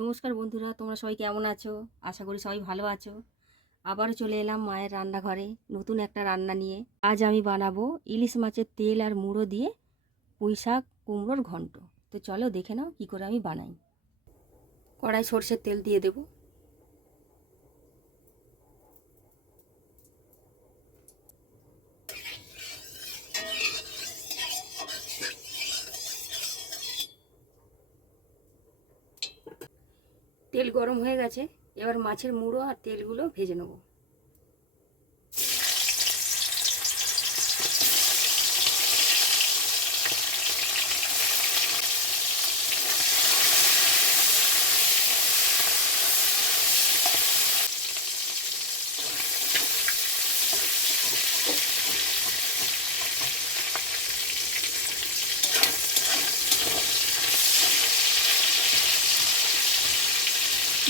নমস্কার বন্ধুরা, তোমরা সবাই কেমন আছো? আশা করি সবাই ভালো আছো। আবারও চলে এলাম মায়ের রান্নাঘরে নতুন একটা রান্না নিয়ে। আজ আমি বানাবো ইলিশ মাছের তেল আর মুড়ো দিয়ে পুঁই শাক কুমড়োর ঘন্ট। তো চলো দেখে নাও কী করে আমি বানাই। কড়াই সরষের তেল দিয়ে দেব। তেল গরম হয়ে গেছে, এবার মাছের মুড়ো আর তেলগুলো ভেজে নেব।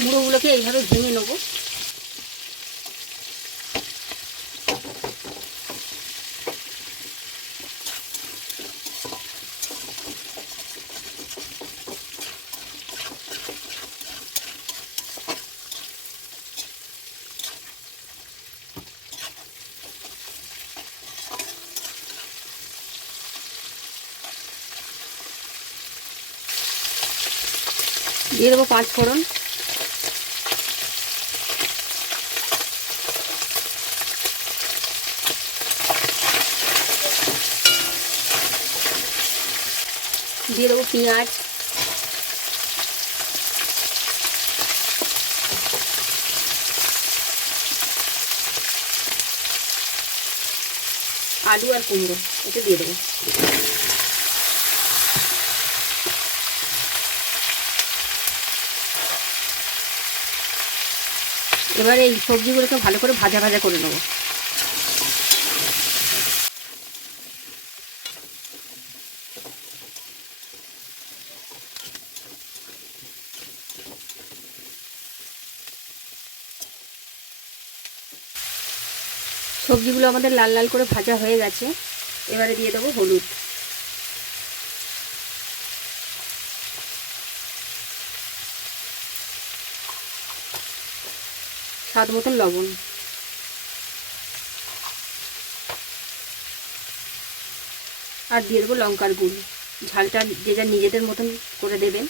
মুড়োগুলোকে এইভাবে ভেঙে নেব। দিয়ে দেবো 5 ফোড়ন, দিয়ে দেবো পেঁয়াজ, আলু আর কুমড়ো এটা দিয়ে দেবো। এবার এই সবজিগুলোকে ভালো করে ভাজা ভাজা করে নেব। সবজিগুলো আমাদের লাল লাল করে ভাজা হয়ে গেছে, এবারে দিয়ে দেবো হলুদ, স্বাদ মতন লবণ, আর দিয়ে দেবো লঙ্কার গুঁড়ো। ঝালটা যে যার নিজেদের মতন করে দেবেন।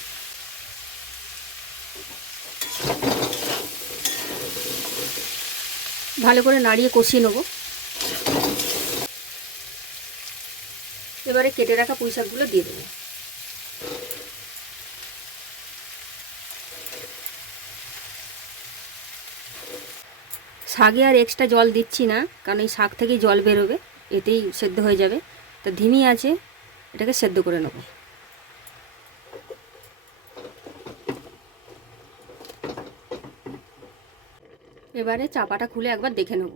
ভালো করে নাড়িয়ে কষিয়ে নেব। এবারে কেটে রাখা পুঁই শাকগুলো দিয়ে দেবো। শাকে আর এক্সট্রা জল দিচ্ছি না, কারণ এই শাক থেকেই জল বেরোবে, এতেই সেদ্ধ হয়ে যাবে। তা ধিমি আছে এটাকে সেদ্ধ করে নেব। এবারে চাপাটা খুলে একবার দেখে নেব।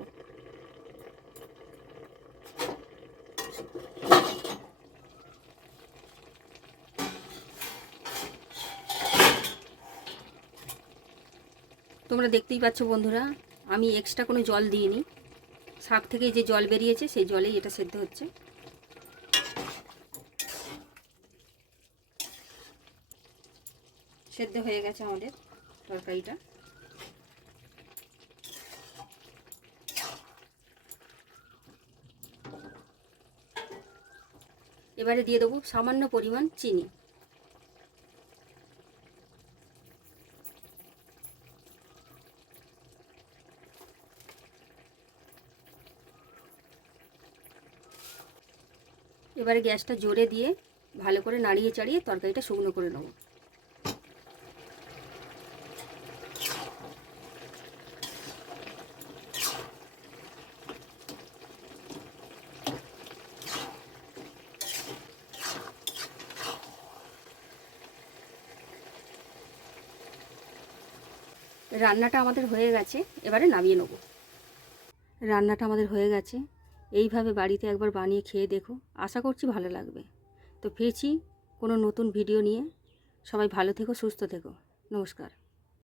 তোমরা দেখতেই পাচ্ছ বন্ধুরা, আমি এক্সট্রা কোনো জল দিইনি। শাক থেকে যে জল বেরিয়েছে সেই জলেই এটা সেদ্ধ হচ্ছে। সেদ্ধ হয়ে গেছে আমাদের তরকারিটা। এবারে দিয়ে দেবো সামান্য পরিমাণ চিনি। এবারে গ্যাসটা জোরে দিয়ে ভালো করে নাড়িয়ে চাড়িয়ে তরকারিটা শুকনো করে নেব। রান্নাটা আমাদের হয়ে গেছে, এবারে নামিয়ে নেব। রান্নাটা আমাদের হয়ে গেছে, এইভাবে বাড়িতে একবার বানিয়ে খেয়ে দেখো, আশা করছি ভালো লাগবে। তো ফিরছি কোনো নতুন ভিডিও নিয়ে। সবাই ভালো থেকো, সুস্থ থেকো। নমস্কার।